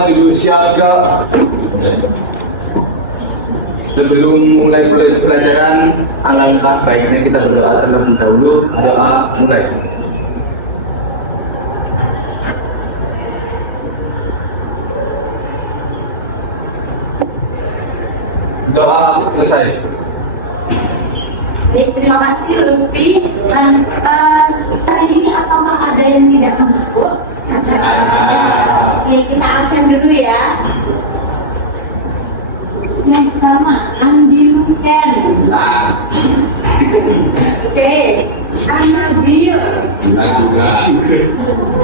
semua duduk siap Kak. Sebelum mulai pelajaran, alangkah baiknya kita berdoa terlebih dahulu. Doa mulai. Doa selesai. Baik, terima kasih Lutfi. Dan hari ini apakah ada yang tidak masuk? Oke, kita absen dulu ya. Yang pertama, Andi Mungken. Oke, Anabil. Juga.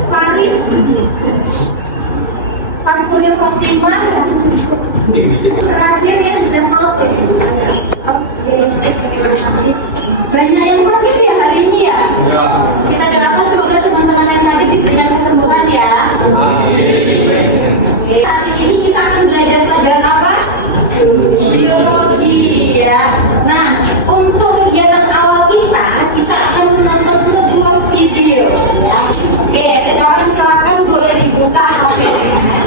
Farid. Parkulil Khotimah. Terakhir ya Zemalis. Oke, terima kasih. Banyak yang sakit ya hari ini ya. Kita doakan semoga teman-teman yang sakit diberikan kesembuhan ya. Oke, hari ini kita akan belajar pelajaran apa? Biologi ya. Nah, untuk kegiatan awal kita akan menonton sebuah video ya. Oke, sekarang silakan boleh dibuka HP-nya.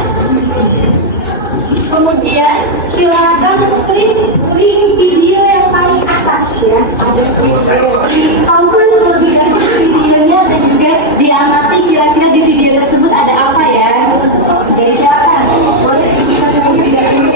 Kemudian silakan klik link video yang paling atas ya. Ada video. Tonton terlebih dahulu videonya dan juga diamati kira-kira di video tersebut ada apa ya. Oke, silakan. Boleh kita terlebih dahulu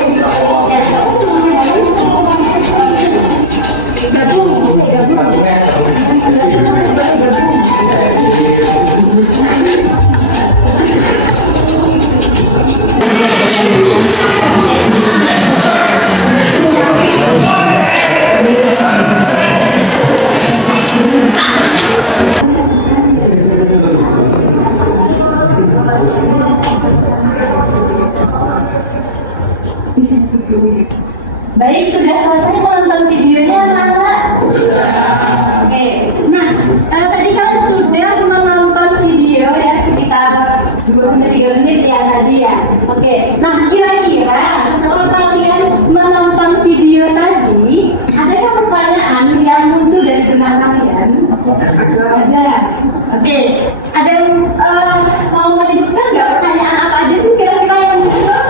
Baik, sudah selesai menonton videonya anak-anak? Oke, nah tadi kalian sudah menonton video ya sekitar 2-3 menit ya tadi ya. Oke, nah kira-kira setelah kalian menonton video tadi, adakah pertanyaan yang muncul dari benak kalian? Ada. Oke, ada yang mau menyebutkan nggak pertanyaan apa aja sih kira-kira yang muncul?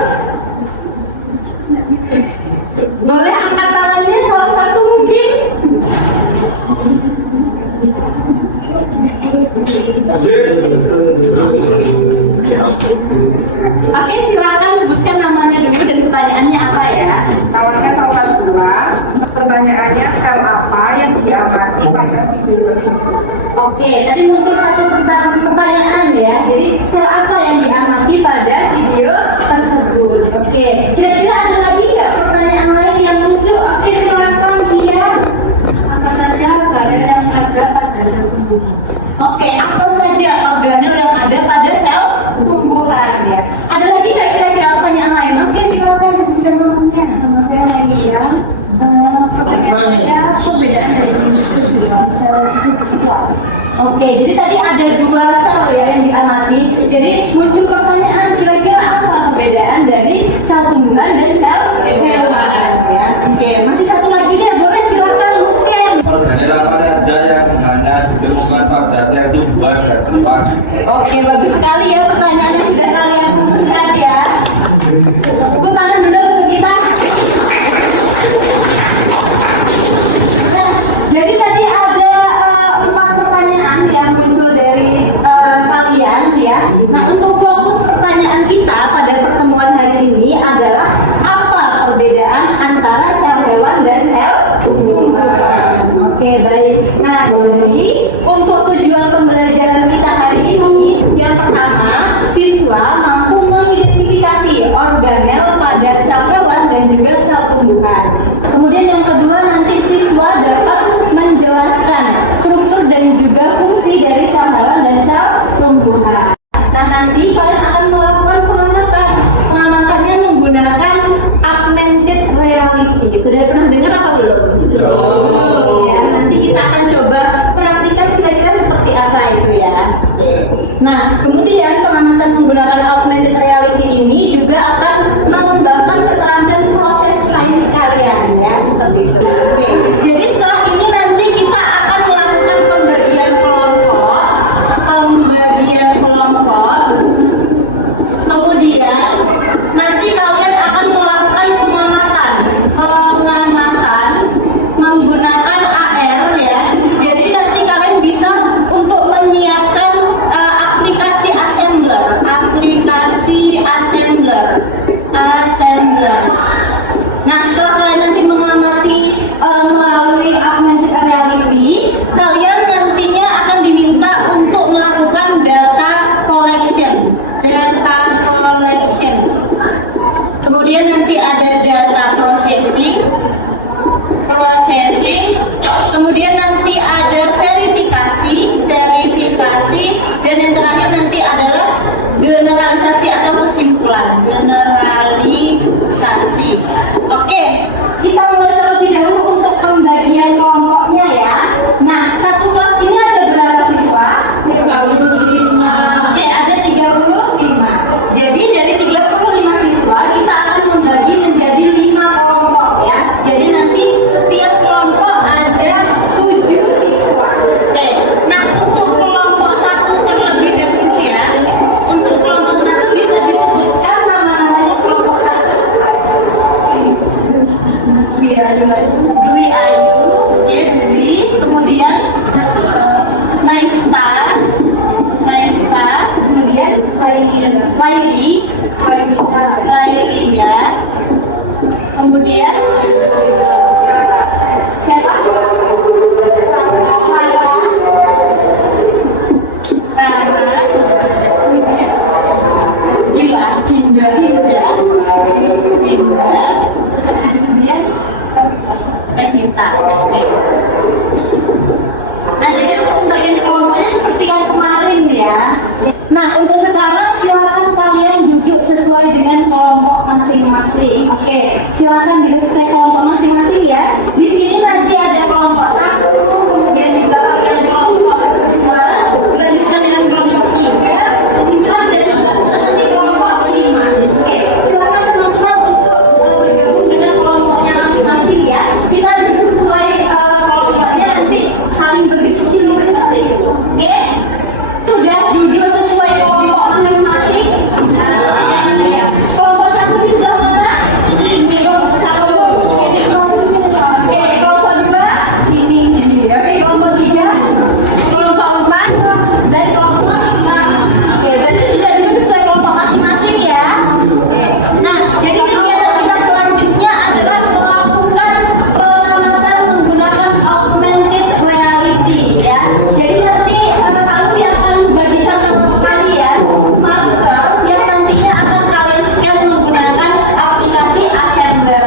Boleh angkat tangannya salah satu mungkin? Oke, silakan sebutkan namanya dulu dan pertanyaannya apa ya? Namanya salah dua. Pertanyaannya sel apa yang diamati pada video tersebut? Oke, tadi muncul satu pertanyaan ya. Jadi sel apa yang diamati pada video tersebut? Oke, kira-kira ada lagi nggak pertanyaan lain yang muncul? Oke, silakan Cia. Apa saja organel yang ada pada sel tumbuhan? Oke, apa saja organel yang ada pada sel tumbuhan ya? Ada lagi nggak kira-kira pertanyaan lain? Oke, silakan sebutkan namanya. Nama saya Laisha. Pertanyaannya perbedaan dari sel itu apa? Oke, jadi tadi ada 2 sel ya yang diamati. Jadi muncul pertanyaan kira-kira apa perbedaan dari sel tumbuhan Dwi Ayu, ya Dwi, kemudian Naista, kemudian Laili ya, kemudian siapa? Rara, kemudian Dinda, kemudian Revita. Nah, jadi untuk pembagian kelompoknya seperti yang kemarin ya. Nah, untuk sekarang silakan kalian duduk sesuai dengan kelompok masing-masing. Oke, silakan duduk sesuai kelompok masing-masing ya. Di sini nanti ada kelompok 1, kemudian di belakang ada kelompok 2, dilanjutkan dengan kelompok 3, 4, dan seterusnya nanti kelompok 5. Oke, silakan teman-teman untuk bergabung dengan kelompoknya masing-masing ya. Kita duduk sesuai kelompoknya, nanti saling berdiskusi seperti itu. Oke, sudah duduk sesuai kelompok masing-masing. Ya. Kelompok 1 di sebelah mana? Ini kelompok 1. Ini kelompok 2. Oke, kelompok 2 ini. Oke, kelompok 3, kelompok 4, dan kelompok 5. Oke, berarti sudah duduk sesuai kelompok masing-masing ya. Oke. Nah, jadi kegiatan kita selanjutnya adalah melakukan pengamatan menggunakan augmented reality ya. Jadi nanti kami akan bagikan ke kalian marker yang nantinya akan kalian scan menggunakan aplikasi Assembler.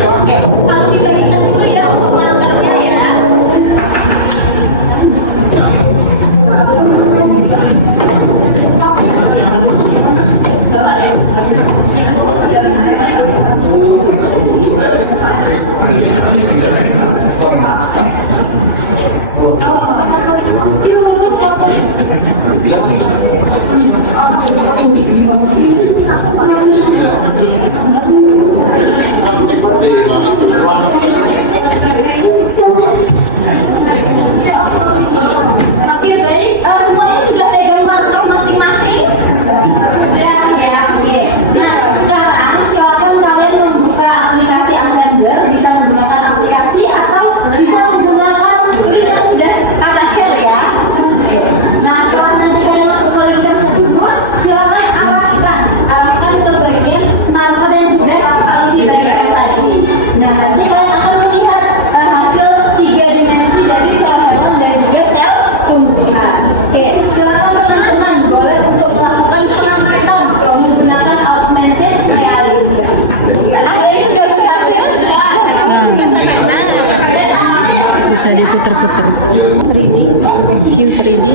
Oke, kalau dibagikan dulu ya untuk markernya ya. Oke, baik. Semuanya sudah pegang marker masing-masing? Sudah ya, oke. Nah, sekarang silakan kalian membuka aplikasi Assembler, bisa menggunakan aplikasi atau bisa menggunakan link yang sudah kakak share ya. Oke. Nah, setelah nanti kalian masuk ke link tersebut, silakan arahkan ke bagian marker yang sudah kakak bagikan tadi. Nah, nanti kalian akan melihat hasil 3 dimensi dari sel hewan dan juga sel tumbuhan. Oke, silakan teman-teman boleh untuk melakukan pengamatan menggunakan augmented reality. Ada yang sudah berhasil? Bisa diputer-puter. 3D. View 3D.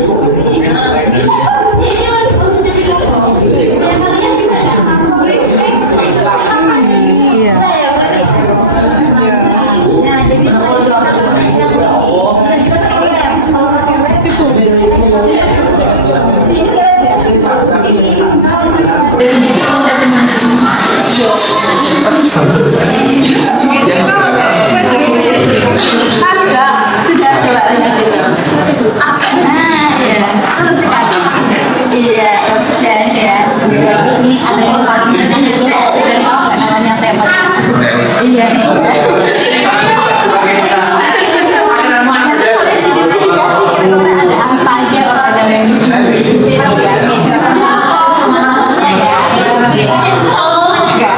Kalian bisa nggak? Iya. Nah, jadi sudah coba lihat itu. Nah, ya, terus sekali. Iya, option ya. Sini ada yang paling penting itu dan tahu nggak namanya apa yang paling iya. Ada apa aja organ yang di sini? Ya, misalnya semuanya ya. Semua juga.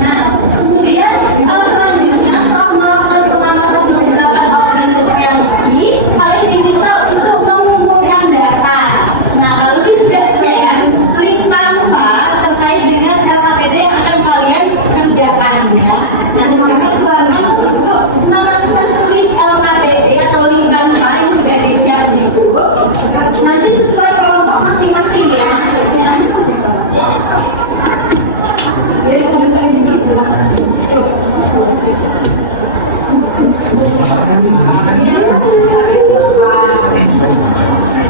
Nah, kemudian selanjutnya setelah melakukan pengamatan menggunakan augmented reality, kalian diminta untuk mengumpulkan data. Nah, lalu sudah share link Canva terkait dengan LKPD yang akan kalian kerjakan ya. Nah, silakan selanjutnya untuk mengakses link LKPD atau link Canva yang sudah di-share di grup. Nanti sesuai kelompok masing-masing ya maksudnya.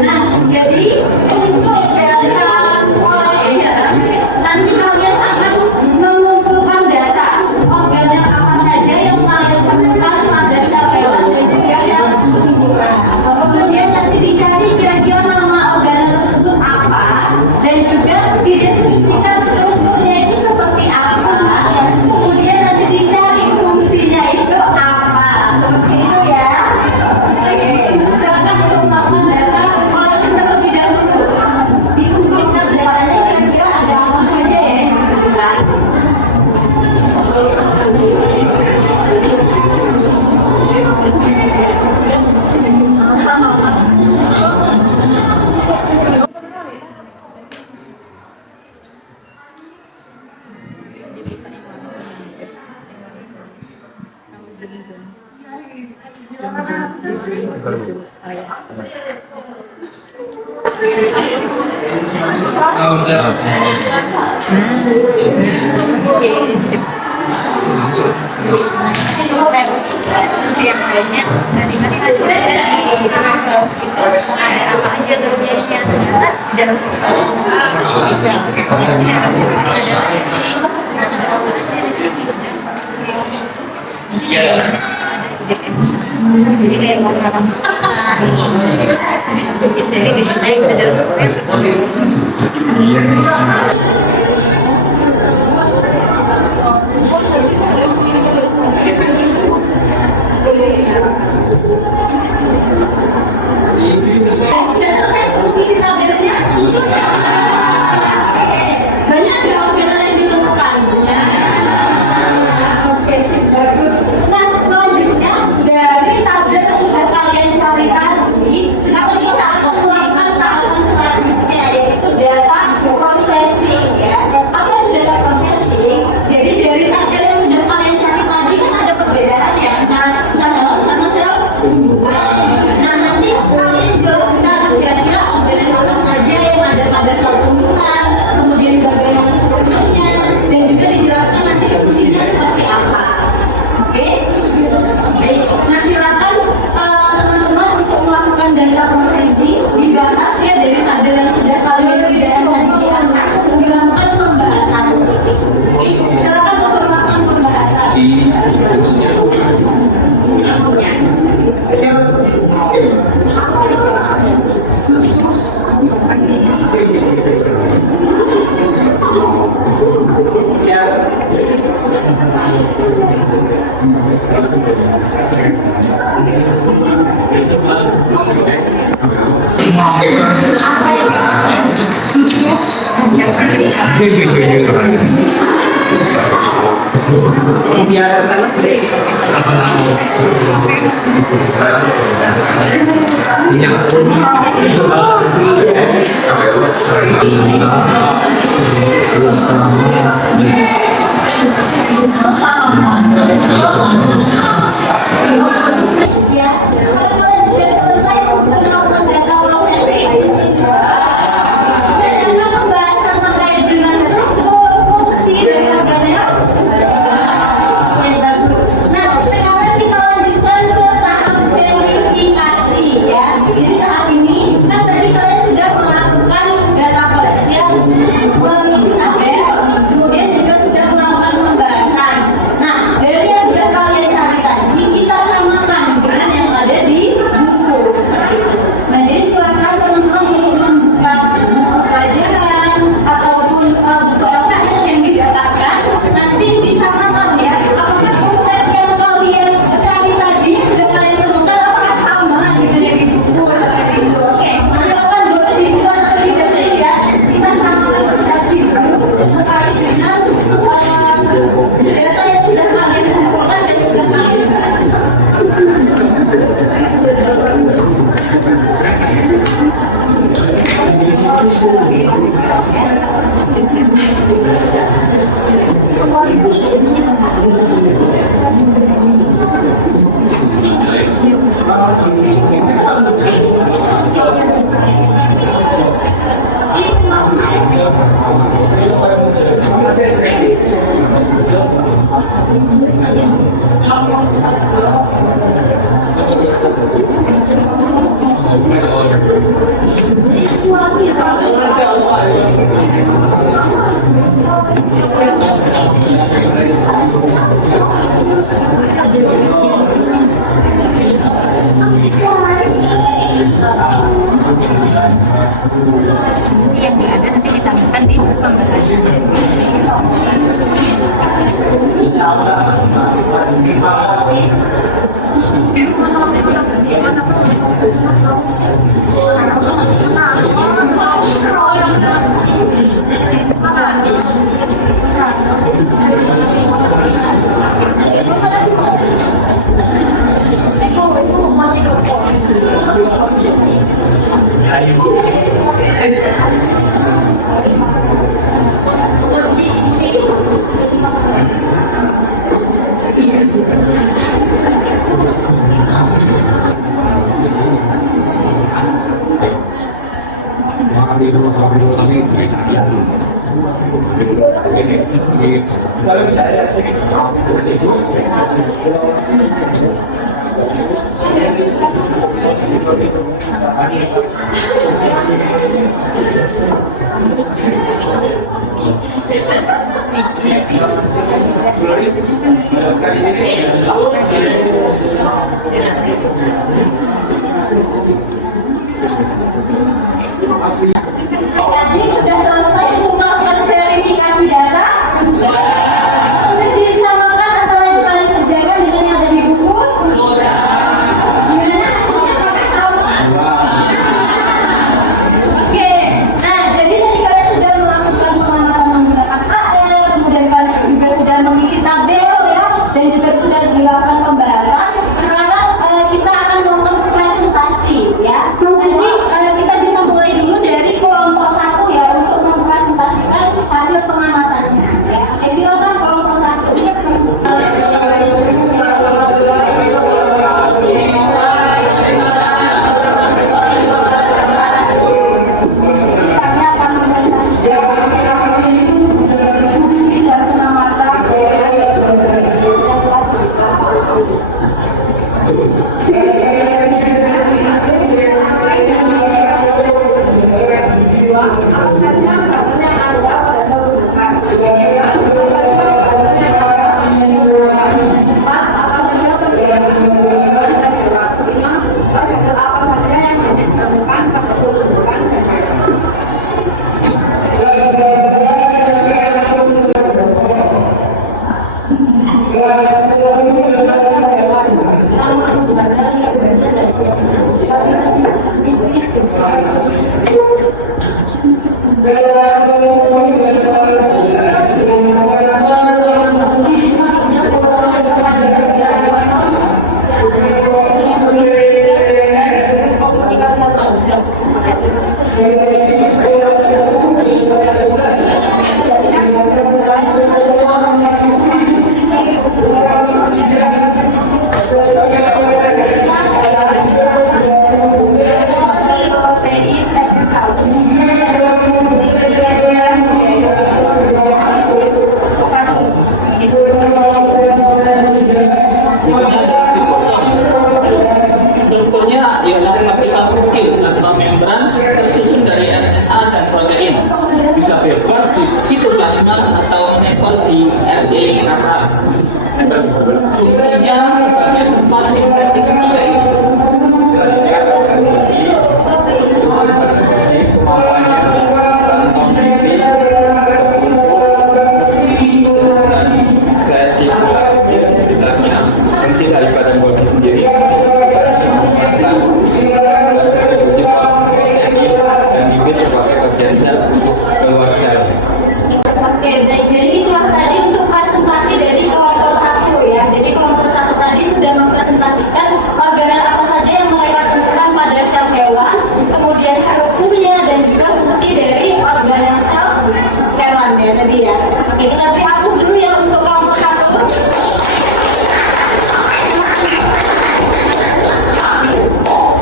Nah, jadi untuk data collection, nanti kalian akan mengumpulkan data organ apa saja yang kalian temukan pada sel hewan dan juga sel tumbuhan. Kemudian nanti dicari kira-kira nama organ tersebut apa dan juga dideskripsikan strukturnya itu seperti apa. Kemudian nanti dicari fungsi Oke, sip. Terus yang lainnya tadi kan kasih terus itu ada apa aja bagiannya ternyata dalam bisa di sini jadi kayak mau orang jadi di sini ada banyak ya organ yang ditemukan. Oke, sip, bagus. Nah, selanjutnya dari tablet yang sudah kalian cari tadi, sekarang kita akan melakukan tahapan selanjutnya, yaitu data processing ya. Apa itu data processing? Jadi dari tablet yang sudah kalian cari tadi kan ada perbedaan ya antara channel sama sel tumbuhan. Nah, nanti kalian jelaskan kira-kira organ apa saja yang ada pada sel tumbuhan, kemudian bagaimana strukturnya, dan juga dijelaskan nanti fungsinya seperti apa. Oke? Baik. Nah, silakan teman-teman untuk melakukan data processing dibatas ya dari tabel yang sudah kalian kerjakan tadi di atas, dilakukan pembahasan seperti itu. Silakan untuk melakukan pembahasan. Ya, kalau sudah selesai melakukan data processing, sedangkan pembahasan terkait dengan struktur, fungsi dari organel. Yang bagus. Nah, sekarang kita lanjutkan ke tahap verifikasi ya. Jadi tahap ini kan tadi kalian sudah melakukan data collection, mengisi tabel, kemudian juga sudah melakukan pembahasan. Nah, dari yang sudah kalian cari tadi kita samakan dengan yang ada di buku seperti itu. Nah, jadi silakan teman-teman untuk membuka buku pelajaran ataupun buku LKS yang didapatkan, nanti disamakan ya. Apakah konsep yang kalian cari tadi yang sudah kalian temukan apakah sama dengan yang di buku seperti itu? Oke, silakan boleh dibuka terlebih dahulu ya. Kita samakan persepsi terkait dengan data yang sudah kalian kumpulkan dan sudah kalian bahas. Yang ada nanti ditambahkan di pembahasan. Kunci isi Kalau misalnya Ini sudah selesai untuk melakukan verifikasi data. Sudah disamakan antara yang kalian kerjakan dengan yang ada di buku. Gimana hasilnya? Apakah sama? Oke. Nah, jadi tadi kalian sudah melakukan pengamatan menggunakan AR, kemudian kalian juga sudah mengisi tabel ya, dan juga sudah dilakukan pembahasan. Sekarang kita akan melakukan presentasi ya. Nanti kita bisa mulai dulu dari kelompok 1 ya untuk mempresentasikan hasil pengamatannya ya. Oke, silakan kelompok 1. Kami akan mempresentasikan diskusi dan pengamatan strukturnya ialah lapisan kecil atau membran tersusun dari RNA dan protein. Bisa bebas di sitoplasma atau menempel di RNA kasar. Fungsinya sebagai tempat sintetis protein. Fungsi daripada bodi sendiri dan bibit sebagai bagian sel untuk keluar sel. Oke, baik. Jadi itulah tadi untuk presentasi dari kelompok 1 ya. Jadi kelompok 1 tadi sudah mempresentasikan organel apa saja yang mereka temukan pada sel hewan, kemudian strukturnya dan juga fungsi dari organel sel hewan ya tadi ya. Oke, kita beri hapus dulu ya untuk kelompok 1.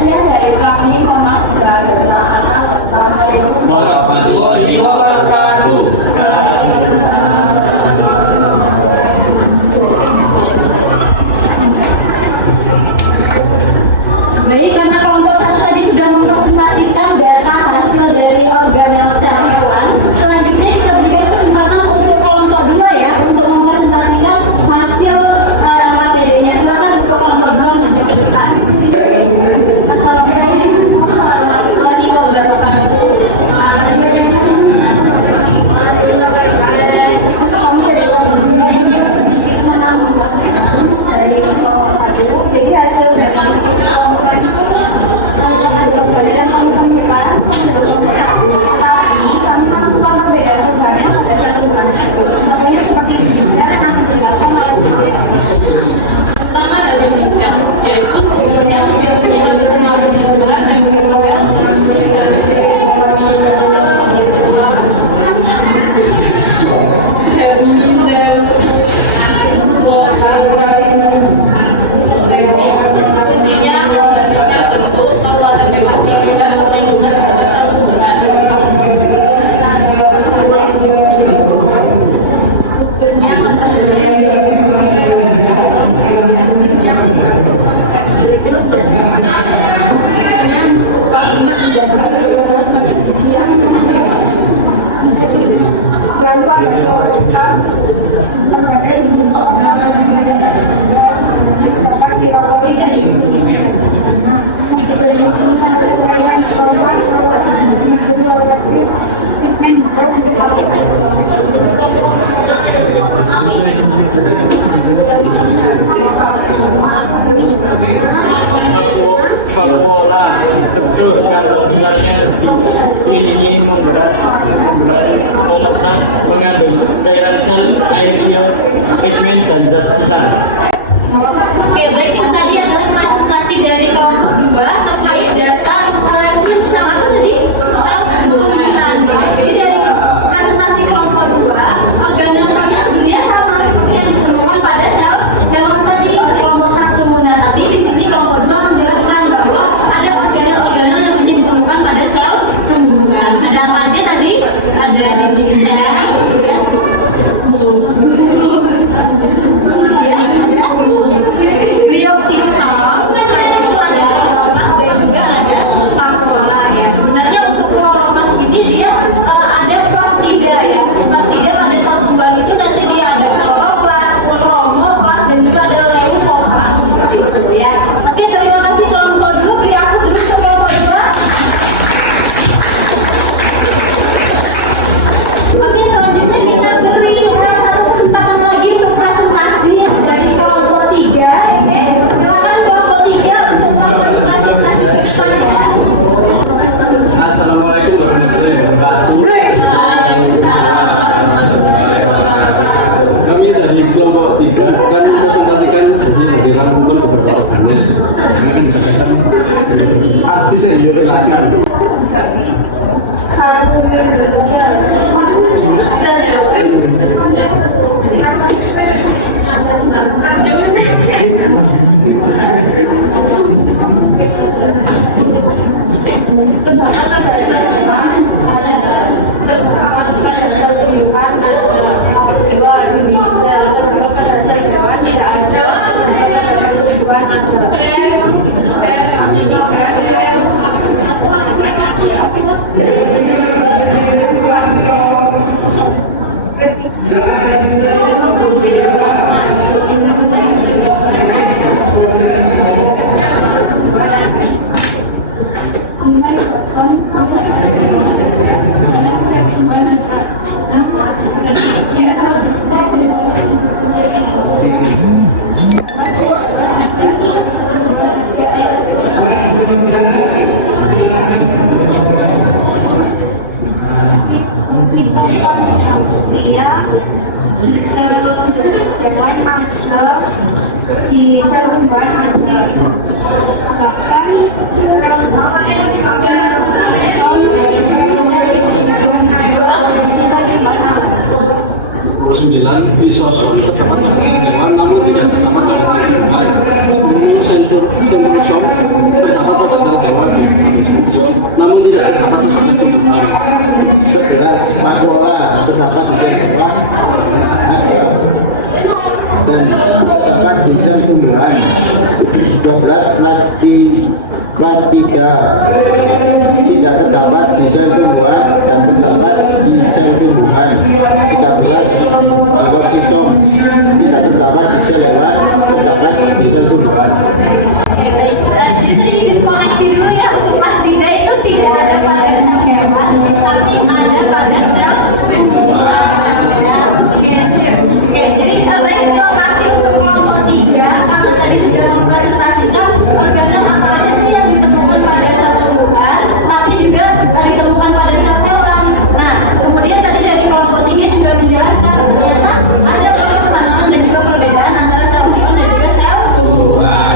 Ini dari kami, mohon maaf juga ada anak-anak. Assalamualaikum Warahmatullahi wabarakatuh. Baik, karena kelompok 1 tadi sudah mempresentasikan data hasil dari organel sel hewan, selanjutnya kita berikan kesempatan untuk kelompok 2 Formula betul kandung besarnya ini komunitas mengandung cairan sel, air liur, pigmen dan zat sisa. Oke, baik, itu tadi adalah presentasi dari kelompok 2 terkait data sel apa tadi? Sel kandungan. Jadi dari presentasi kelompok 2, organel selnya sebenarnya sama seperti yang ditemukan pada sel hewan tadi kelompok 1. Nah, tapi di sini kelompok 2 menjelaskan bahwa ada organel-organel yang hanya ditemukan pada sel kandungan. Ada apa aja tadi? Ada dinding sel, glioksisom, selain itu ada kloroplas dan juga ada vakuola ya. Sebenarnya untuk kloroplas ini dia ada plastida ya. Plastida pada sel kembang itu nanti dia ada kloroplas, kromoplas dan juga ada leukoplas gitu ya. Oke, terima kasih kelompok 2. Beri aku dulu ke kelompok 2. Oke, selanjutnya kita beri satu kesempatan lagi untuk presentasi dari kelompok 3. Silakan kelompok 3 untuk melakukan presentasi kedepannya. Assalamualaikum warahmatullahi wabarakatuh. Kami dari kelompok 3 akan presentasikan hasil model unggul beberapa organel. Ini akan dikatakan artis yang relatif. Satu Indonesia. Dia hewan ada di hewan ada bahkan lisosom terdapat pada hewan namun tidak terdapat pada hewan. Sentrosom terdapat pada sel hewan namun tidak terdapat pada sel tumbuhan. 11 vakuola terdapat di sel hewan dan terdapat di sel tumbuhan. 12 plastida tidak terdapat di sel tumbuhan dan terdapat di sel tumbuhan. 13 glioksisom tidak terdapat di sel hewan, terdapat di sel tumbuhan. Jadi izin koreksi dulu ya, untuk plastida itu tidak ada pada sel hewan, tapi ada pada sel tumbuhan. Oke, jadi baik, terima kasih untuk kelompok 3 karena tadi sudah mempresentasikan organel apa aja sih yang ditemukan pada sel tumbuhan, tapi juga ditemukan pada sel hewan. Nah, kemudian tadi dari kelompok 3 juga menjelaskan ternyata ada kesamaan dan juga perbedaan antara sel hewan dan juga sel tumbuhan.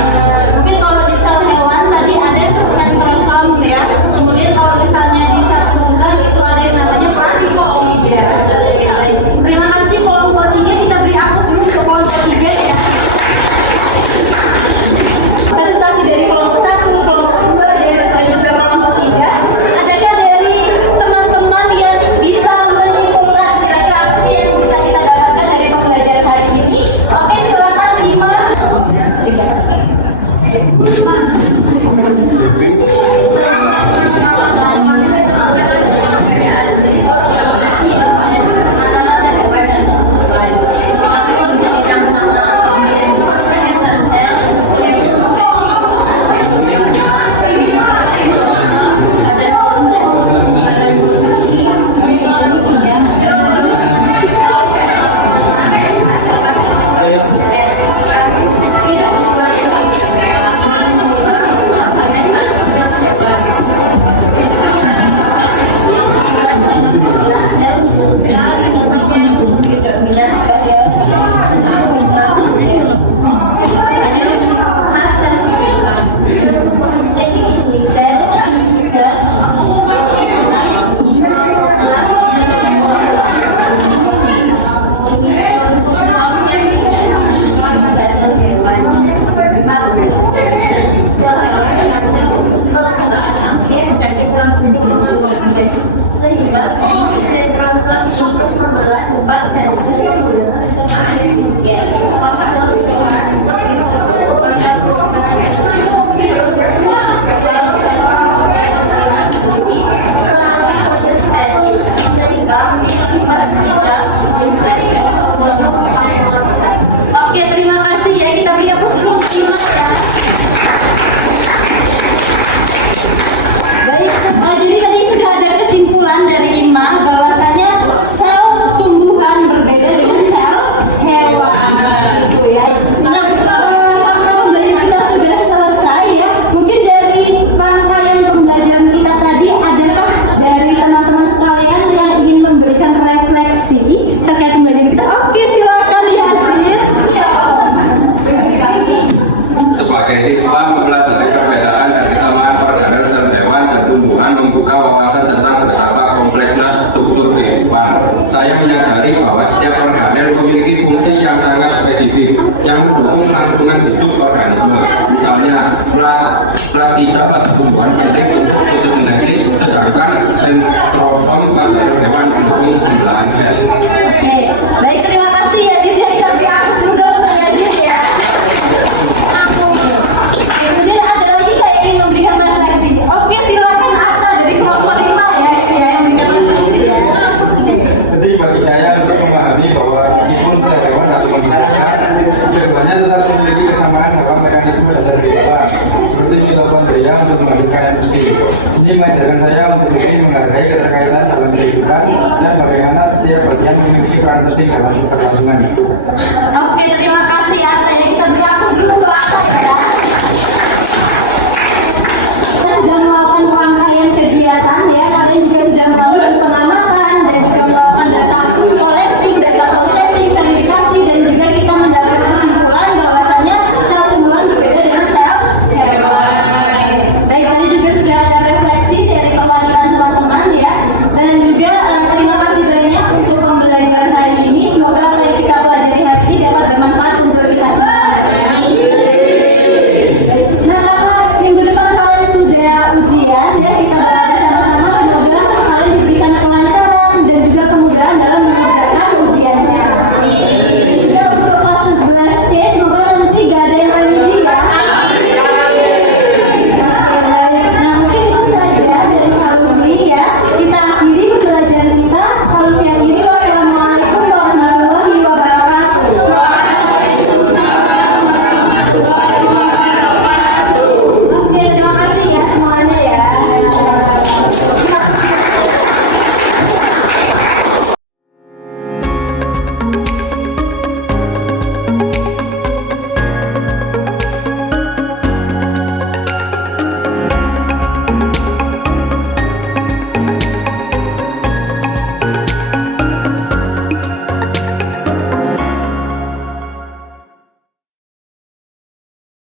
Oke, terima kasih ya. Kita beri applause dulu Mas ya. Baik, jadi tadi sudah ada kesimpulan dari Ima bahwasanya sel tumbuhan berbeda dengan sel hewan, gitu ya. Nah, karena pembelajaran kita sudah selesai ya, mungkin dari rangkaian pembelajaran kita tadi, adakah dari teman-teman sekalian yang ingin memberikan refleksi terkait pembelajaran kita? Oke, silakan Yasin. Ya. Sebagai siswa mempelajari perbedaan dan kesamaan organ sel hewan dan tumbuhan membuka wawasan tentang betapa kompleksnya struktur kehidupan. Saya menyadari bahwa setiap organel memiliki fungsi yang sangat spesifik yang mendukung kelangsungan hidup organisme. Misalnya, plastida pada tumbuhan penting untuk fotosintesis, sedangkan sentrosom pada hewan mendukung pembelahan sel. Oke, baik, terima kasih ya Jin. Ya, kita beri applause dulu dong ya Jin ya. Kemudian ada lagi nggak yang ingin memberikan refleksi? Oke, silakan Atta dari kelompok 5 ya, itu ya yang memberikan refleksi ya. Jadi bagi saya untuk memahami bahwa meskipun sel hewan atau manusia, keduanya tetap memiliki kesamaan dalam mekanisme dasar kehidupan, seperti mitokondria untuk menghasilkan energi. Ini mengajarkan saya untuk lebih menghargai keterkaitan dalam kehidupan dan bagaimana setiap bagian memiliki peran penting dalam keberlangsungan hidup. Oke, terima kasih.